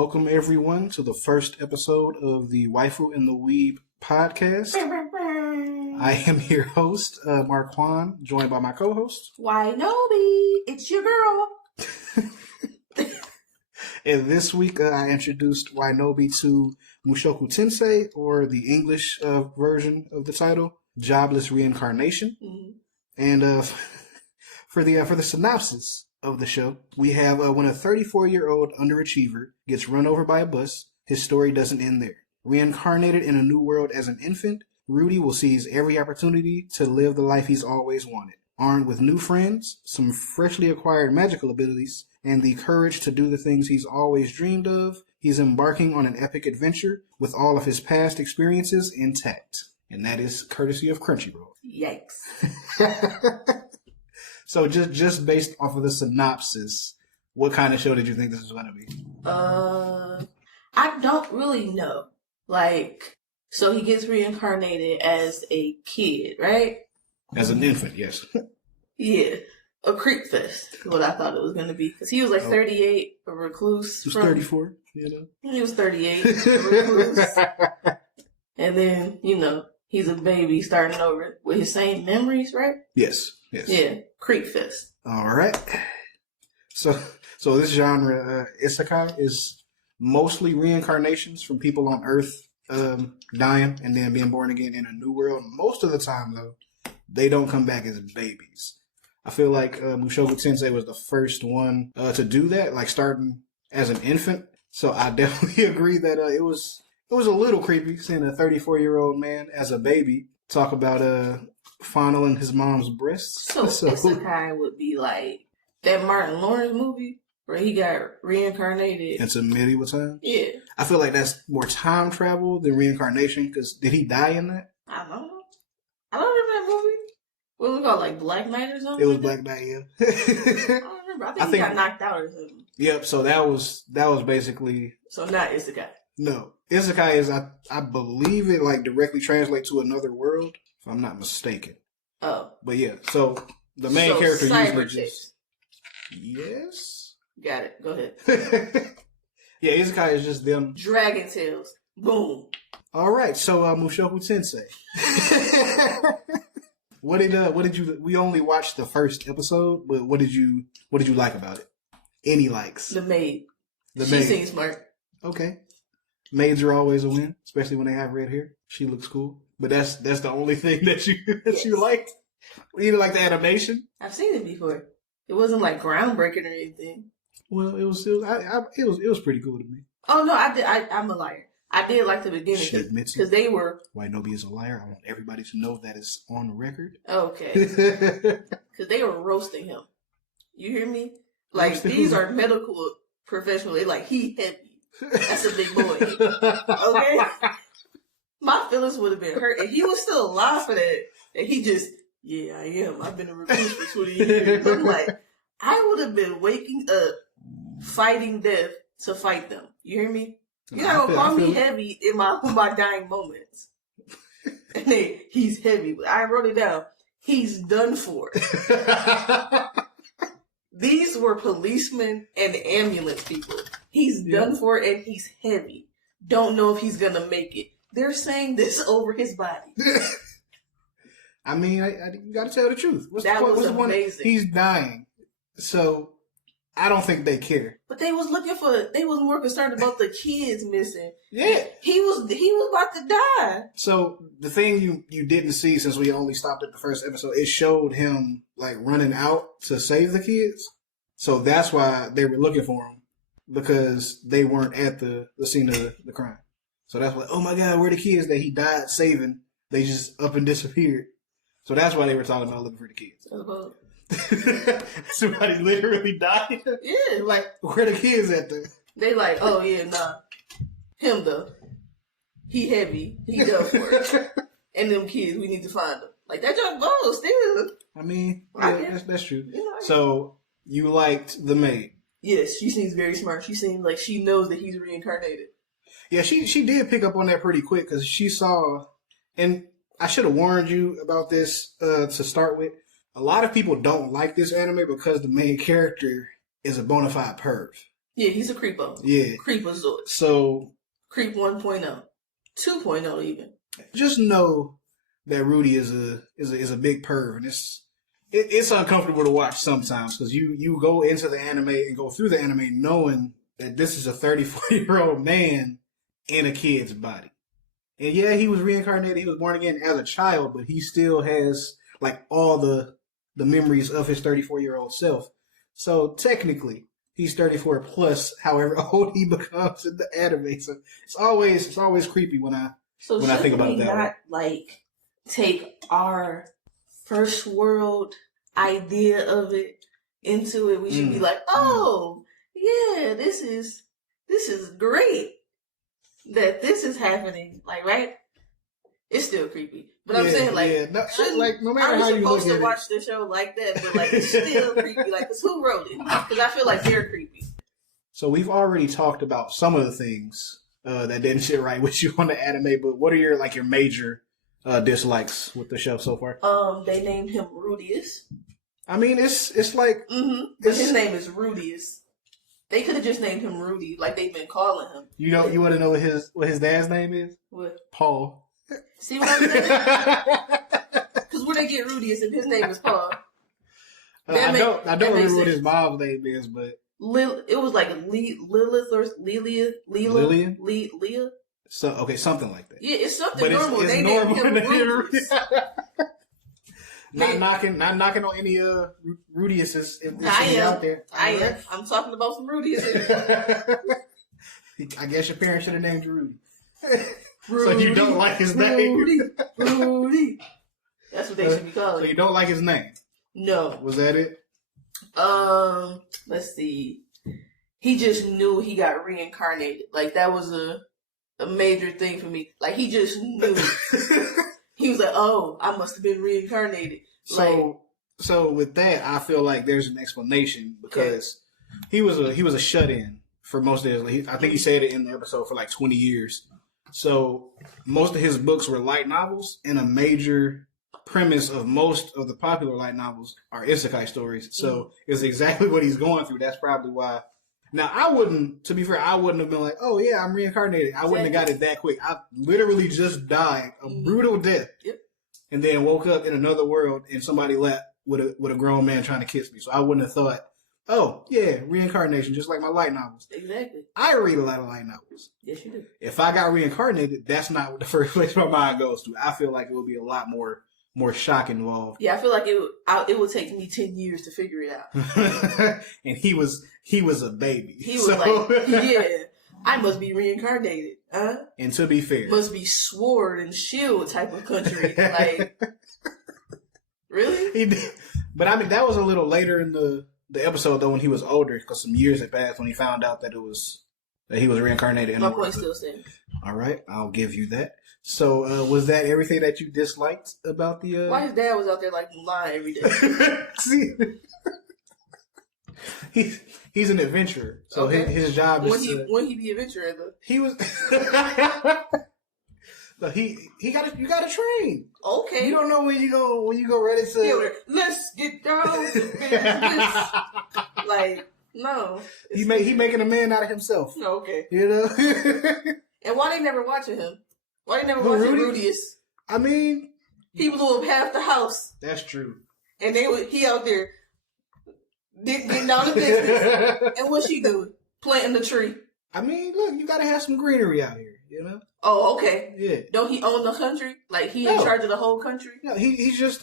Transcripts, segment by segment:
Welcome everyone to the first episode of the Waifu and the Weeb podcast. I am your host, Marquand, joined by my co-host, Ynobe. It's your girl. And this week I introduced Ynobe to Mushoku Tensei, or the English version of the title, Jobless Reincarnation. Mm-hmm. And for the synopsis of the show, we have when a 34-year-old underachiever gets run over by a bus, his story doesn't end there. Reincarnated in a new world as an infant, Rudy will seize every opportunity to live the life he's always wanted. Armed with new friends, some freshly acquired magical abilities, and the courage to do the things he's always dreamed of, he's embarking on an epic adventure with all of his past experiences intact. And that is courtesy of Crunchyroll. Yikes. So just based off of the synopsis, what kind of show did you think this was going to be? I don't really know. So he gets reincarnated as a kid, right? As an infant, yes. Yeah. A creep fest is what I thought it was going to be. Because he was 38, a recluse. He was 34, He was 38, a recluse. And then, he's a baby starting over with his same memories, right? Yes. Yeah, creep fest. All right. So this genre, isekai, is mostly reincarnations from people on Earth dying and then being born again in a new world. Most of the time, though, they don't come back as babies. I feel like Mushoku Tensei was the first one to do that, starting as an infant. So I definitely agree that it was a little creepy seeing a 34-year-old man as a baby talk about fondling his mom's breasts. So isekai would be like that Martin Lawrence movie where he got reincarnated into medieval times. Yeah, I feel like that's more time travel than reincarnation. Because did he die in that? I don't know. I don't remember that movie. What was it called, Black Knight or something? It was Black Knight, yeah. I don't remember. I think he got knocked out or something. Yep. So that was basically. So not isekai. No, isekai is I believe it directly translates to another world, if I'm not mistaken. Oh. But yeah, so the main character usually just. Yes. Got it. Go ahead. Yeah, isekai is just them. Dragon Tales. Boom. All right, so Mushoku Tensei. What did you? We only watched the first episode, but what did you like about it? Any likes? The maid. She seems smart. Okay. Maids are always a win, especially when they have red hair. She looks cool, but that's the only thing that you liked. You didn't like the animation? I've seen it before. It wasn't groundbreaking or anything. Well, it was pretty cool to me. Oh no, I did. I'm a liar. I did like the beginning because they were. Ynobe is a liar. I want everybody to know that it's on the record. Okay. Because they were roasting him. You hear me? These are medical professionals. They he heavy. That's a big boy. Okay? My feelings would have been hurt. And he was still alive for that. And he just, yeah, I am. I've been a recluse for 20 years. I'm I would have been waking up, fighting death to fight them. You hear me? You're not going to call me heavy in my dying moments. And then, he's heavy. I wrote it down. He's done for. These were policemen and ambulance people. He's done for and he's heavy. Don't know if he's going to make it. They're saying this over his body. I mean, you got to tell the truth. Was amazing. He's dying. So, I don't think they care. But they was more concerned about the kids missing. Yeah. He was about to die. So, the thing you didn't see, since we only stopped at the first episode, it showed him running out to save the kids. So that's why they were looking for him, because they weren't at the scene of the crime. So that's why, oh my God, where are the kids that he died saving? They just up and disappeared. So that's why they were talking about looking for the kids. Somebody literally died? Yeah. Where the kids at then? They oh yeah, nah. Him though. He heavy. He done for it. And them kids, we need to find them. That young boy still. I mean, that's true. So, you liked the maid? Yes, she seems very smart. She seems like she knows that he's reincarnated. Yeah, she did pick up on that pretty quick, because she saw, and I should have warned you about this to start with. A lot of people don't like this anime because the main character is a bona fide perv. Yeah, he's a creepo. Yeah. Creepazoid. So. Creep 1.0. 2.0 even. Just know that Rudy is a big perv, and it's uncomfortable to watch sometimes because you go into the anime and go through the anime knowing that this is a 34-year-old man in a kid's body. And yeah, he was reincarnated, he was born again as a child, but he still has like all the memories of his 34-year-old self. So technically, he's 34 plus however old he becomes in the anime. So it's always creepy when I think about it that way. Not like take our first world idea of it into it. We should be like, oh yeah, this is great that this is happening. Like, right? It's still creepy, but I'm saying no matter how you look at it, I'm supposed to watch the show like that, but like it's still creepy. Like, cause who wrote it? Because I feel like they're creepy. So we've already talked about some of the things that didn't sit right with you on the anime, but what are your major dislikes with the show so far? They named him Rudius. I mean, it's like but his name is Rudius. They could have just named him Rudy, like they've been calling him. You want to know what his dad's name is? What? Paul. See what I'm saying? Because where they get Rudius if his name is Paul? I don't remember what his mom's name is, but it was like Lilith or Lelia. Leah. So okay, something like that. Yeah, it's something but normal. It's they normal named him Rudius. Not knocking on any Rudiuses if out there. I am. I'm talking about some Rudiuses. I guess your parents should have named you Rudy. So you don't like his name? Rudy. That's what they should be calling. So you don't like his name? No. Was that it? Let's see. He just knew he got reincarnated. Like, that was a major thing for me. Like, he just knew. He was like, oh, I must have been reincarnated. So with that, I feel like there's an explanation because he was a shut-in for most of his. I think he said it in the episode for like 20 years. So most of his books were light novels, and a major premise of most of the popular light novels are isekai stories. So it's exactly what he's going through. That's probably why. Now, to be fair, I wouldn't have been like, oh yeah, I'm reincarnated. I wouldn't have got it that quick. I literally just died a brutal death. Yep. And then woke up in another world and somebody left with a grown man trying to kiss me. So I wouldn't have thought, oh yeah, reincarnation, just like my light novels. Exactly. I read a lot of light novels. Yes, you do. If I got reincarnated, that's not what the first place my mind goes to. I feel like it would be a lot more shock involved. Yeah, I feel like it would take me 10 years to figure it out. And he was a baby. He was like, yeah, I must be reincarnated. And to be fair, must be sword and shield type of country. Like, really? He did. But I mean, that was a little later in the episode though, when he was older, because some years had passed when he found out that he was reincarnated. My point still stands. All right, I'll give you that. So, was that everything that you disliked about the? Why his dad was out there like lying every day? See, he's an adventurer, so his job is when he be adventurer though. He was. So you gotta train. Okay. You don't know when you go ready to. Let's get down to business. Like, no. He making a man out of himself. Okay. You know. And why they never watching him? Why they never watching Rudius? I mean, he was on half the house. That's true. And he out there getting down to business. And what's she doing? Planting the tree. I mean, look, you gotta have some greenery out here, you know? Oh, okay. Yeah. Don't he own the country? Like, he in charge of the whole country? No, he's just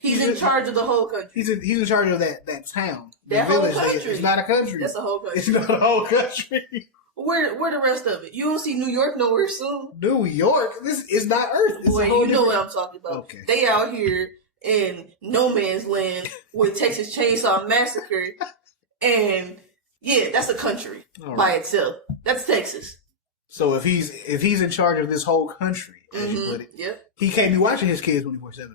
He's in charge of the whole country. He's in charge of that town. That whole country. It's not a country. That's a whole country. It's not a whole country. Where the rest of it? You don't see New York nowhere soon. New York? This is not Earth. Boy, you know what I'm talking about. Okay. They out here in no man's land with Texas Chainsaw Massacre. And, yeah, that's a country by itself. That's Texas. So if he's in charge of this whole country, as you put it, he can't be watching his kids 24/7.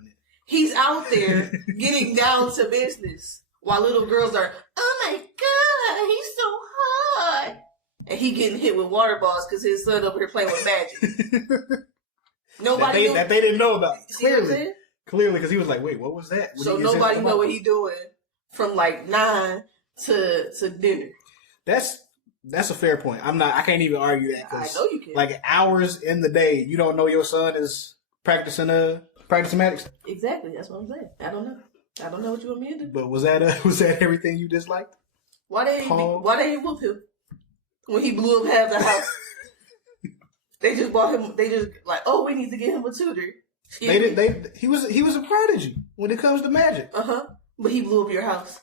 He's out there getting down to business while little girls are, oh my God, he's so hot. And he getting hit with water balls because his son over here playing with magic. Nobody that they didn't know about. Clearly, because he was like, wait, what was that? So nobody know what he doing from like 9 to dinner. That's That's a fair point. I can't even argue that. I know you can. Like hours in the day, you don't know your son is practicing magic. Exactly. That's what I'm saying. I don't know. I don't know what you want me to do. But was that everything you disliked? Why they whoop him when he blew up half the house? They just bought him. They just like, oh, we need to get him a tutor. He was a prodigy when it comes to magic. But he blew up your house.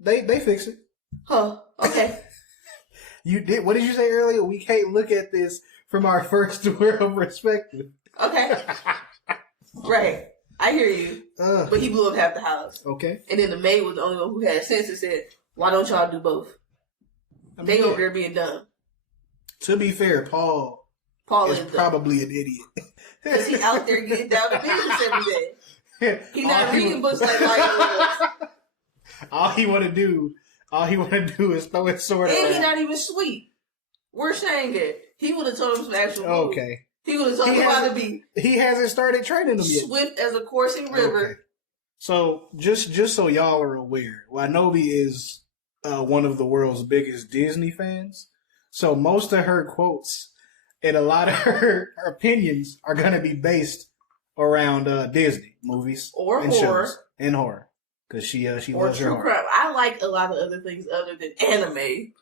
They fix it. Huh. Okay. You did. What did you say earlier? We can't look at this from our first world perspective. Okay. Right. I hear you. But he blew up half the house. Okay. And then the maid was the only one who had sense and said, why don't y'all do both? They over there being dumb. To be fair, Paul is probably an idiot. Because he out there getting down to business every day. He not reading books like Light. All he want to do is throw his sword around. And he not even sweet. Where's Shang at? He would have told him some actual moves. Okay. He would have told him how to be. He hasn't started training them yet. Swift as a coursing river. Okay. So just so y'all are aware, Ynobe is one of the world's biggest Disney fans. So most of her quotes and a lot of her opinions are going to be based around Disney movies or and horror. Shows and horror, because she or loves her true horror. crime. I like a lot of other things other than anime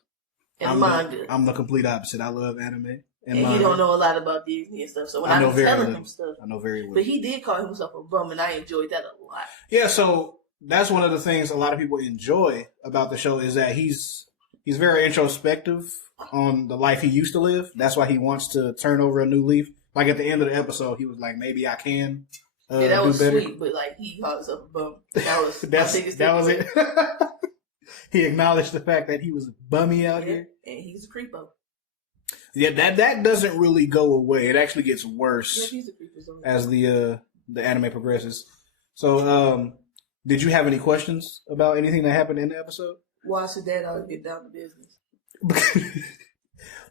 and manga. I'm the complete opposite. I love anime and he don't know a lot about Disney and stuff. So when I was telling him stuff, I know very well. But he did call himself a bum, and I enjoyed that a lot. Yeah, so that's one of the things a lot of people enjoy about the show is that he's very introspective on the life he used to live. That's why he wants to turn over a new leaf. Like at the end of the episode, he was like, "Maybe I can." That was do better. sweet, but like he called himself a bum. That was that was it. He acknowledged the fact that he was bummy out here, and he's a creepo. Yeah, that doesn't really go away. It actually gets worse he's a creepo as the anime progresses. So, did you have any questions about anything that happened in the episode? Why should Dad always get down to business?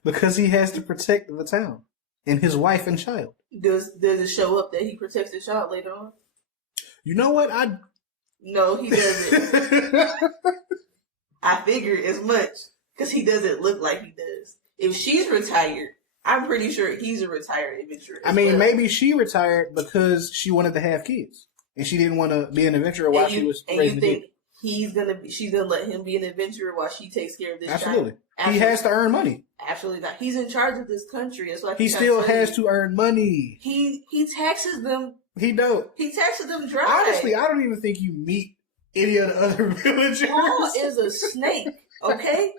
Because he has to protect the town and his wife and child. Does it show up that he protects the child later on? You know what? No, he doesn't. I figured as much because he doesn't look like he does. If she's retired, I'm pretty sure he's a retired adventurer. I mean, maybe she retired because she wanted to have kids and she didn't want to be an adventurer while she was raising the kids. She's gonna let him be an adventurer while she takes care of this Absolutely. child? Absolutely. He has to earn money. Absolutely not. He's in charge of this country. That's why he still has to earn money. He taxes them. He don't. He taxes them dry. Honestly, I don't even think you meet any of the other villagers. Paul is a snake. Okay,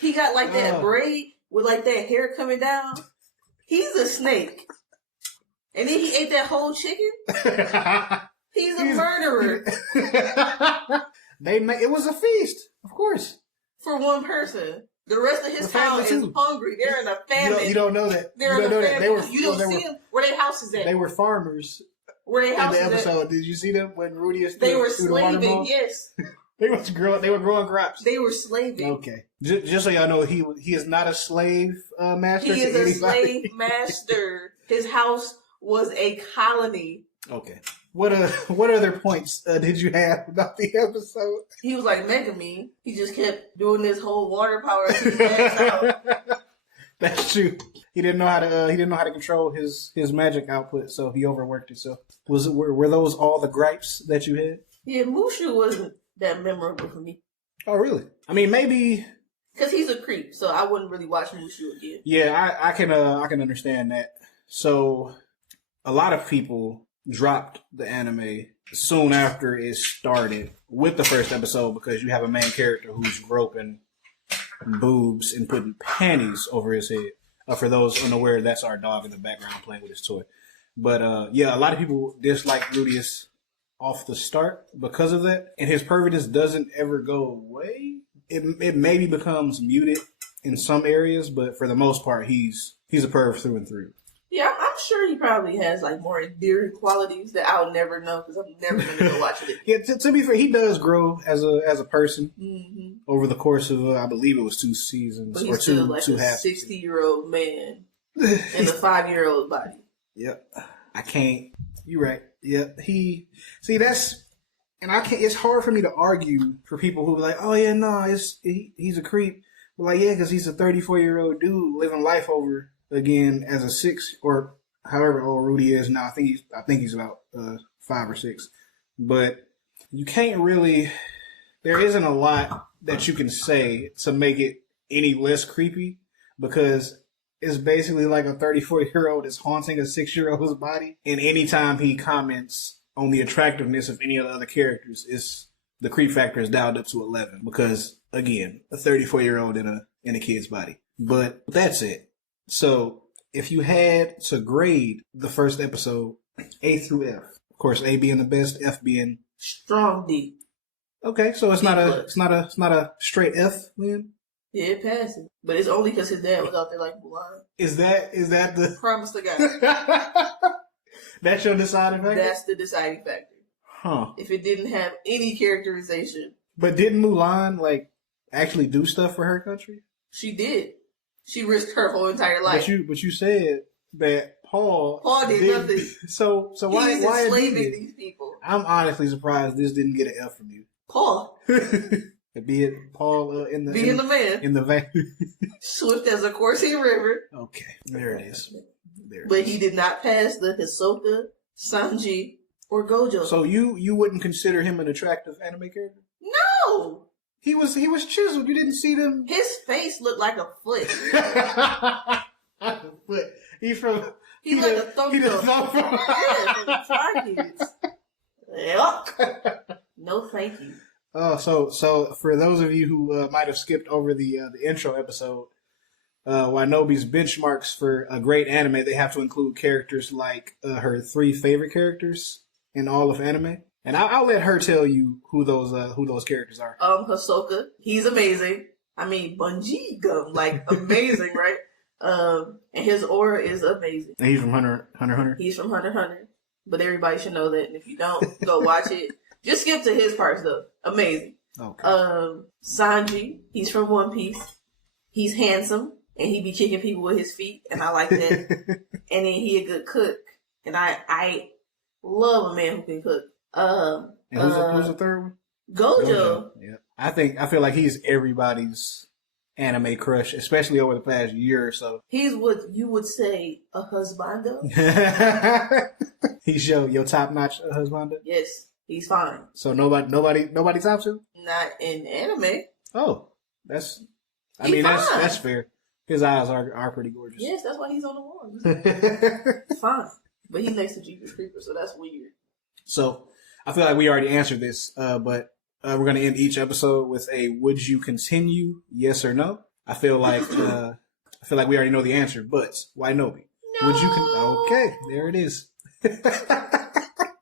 he got like that braid with like that hair coming down. He's a snake, and then he ate that whole chicken. He's a murderer. It was a feast, of course, for one person. The rest of his town is hungry. They're in a famine. You don't know that. They're in a famine. You don't see them. Where their houses at? They were farmers. Where their houses in the episode, did you see them when Rudy is? They were slaving. Yes. They were growing crops. They were slaving. Okay, just so y'all know, he is not a slave master. He is a slave master. His house was a colony. Okay. What other points did you have about the episode? He was like Megami. He just kept doing this whole water power until he passed out. That's true. He didn't know how to control his magic output, so he overworked it. So were those all the gripes that you had? Yeah, Mushu wasn't that memorable for me. Oh, really? I mean, maybe because he's a creep, so I wouldn't really watch Mushu again. Yeah, I can understand that. So a lot of people dropped the anime soon after it started with the first episode because you have a main character who's groping boobs and putting panties over his head. For those unaware, that's our dog in the background playing with his toy. But a lot of people dislike Rudius off the start because of that, and his pervertness doesn't ever go away. It maybe becomes muted in some areas, but for the most part, he's a perv through and through. Yeah, I'm sure he probably has like more endearing qualities that I'll never know because I'm never going to go watch it. Yeah, to be fair, he does grow as a person over the course of I believe it was 2 seasons but he's or still two like two a half 60-year-old man in a 5-year-old body. Yep, I can't. You're right. Yep, I can't. It's hard for me to argue for people who be like, "Oh yeah, no, he's a creep," Like, yeah, because he's a 34-year-old dude living life over again as a 6 or however old Rudy is now. I think he's about 5 or 6. But you can't really. There isn't a lot that you can say to make it any less creepy because it's basically like a 34-year-old is haunting a 6-year-old's body, and anytime he comments on the attractiveness of any of the other characters, the creep factor is dialed up to 11 because, again, a 34-year-old in a kid's body. But that's it. So if you had to grade the first episode, A through F, of course, A being the best, F being strong D. Okay, so it's not a straight F, Lynn. Yeah, it passes, but it's only because his dad was out there like Mulan. Is that the promise to God? That's your deciding factor. That's the deciding factor. Huh? If it didn't have any characterization, but didn't Mulan like actually do stuff for her country? She did. She risked her whole entire life. But you said that Paul did nothing. So why enslaving these people? I'm honestly surprised this didn't get an F from you. Paul. Be it Paul in the man in the van, swift as a coursing river. Okay, there it is. But he did not pass the Hisoka, Sanji, or Gojo. So you wouldn't consider him an attractive anime character? No. He was chiseled. You didn't see them. His face looked like a foot. He's like a thumb. Yeah, from the Try Kids. Yep. No, thank you. Oh, so for those of you who might have skipped over the intro episode, Ynobe's benchmarks for a great anime, they have to include characters like her 3 favorite characters in all of anime, and I'll let her tell you who those characters are. Hisoka, he's amazing. I mean, Bungie Gum, like amazing, right? And his aura is amazing. And he's from Hunter x Hunter. He's from Hunter x Hunter, but everybody should know that. And if you don't, go watch it. Just skip to his parts though. Amazing. Okay. Sanji, he's from One Piece. He's handsome and he be kicking people with his feet, and I like that. And then he a good cook, and I love a man who can cook. And who's the third one? Gojo. Yeah, I feel like he's everybody's anime crush, especially over the past year or so. He's what you would say a husbando. He's your top notch husbando. Yes. He's fine. So nobody tops him? Not in anime. Oh, that's fair. His eyes are pretty gorgeous. Yes, that's why he's on the wall. Fine. But he's next to Jeepers Creepers, so that's weird. So I feel like we already answered this, but we're gonna end each episode with a would you continue, yes or no? I feel like we already know the answer, but why Ynobe? No. Would you okay, there it is.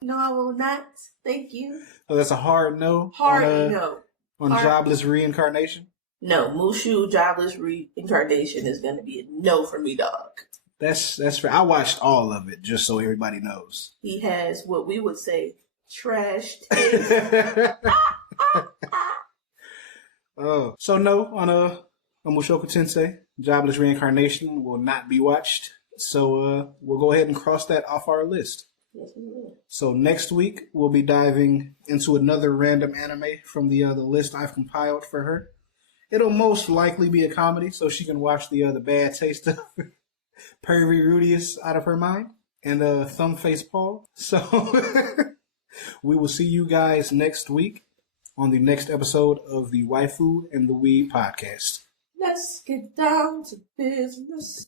No, I will not. Thank you. So that's a hard no. No. On Jobless Reincarnation? No, Mushu Jobless Reincarnation is going to be a no for me, dog. That's fair. I watched all of it just so everybody knows. He has what we would say trash taste. Oh, so no on a Mushoku Tensei. Jobless Reincarnation will not be watched. So we'll go ahead and cross that off our list. Yes, we will. So next week we'll be diving into another random anime from the list I've compiled for her. It'll most likely be a comedy, so she can watch the bad taste of Pervy Rudius out of her mind and Thumbface Paul. So we will see you guys next week on the next episode of the Waifu and the Weeb podcast. Let's get down to business.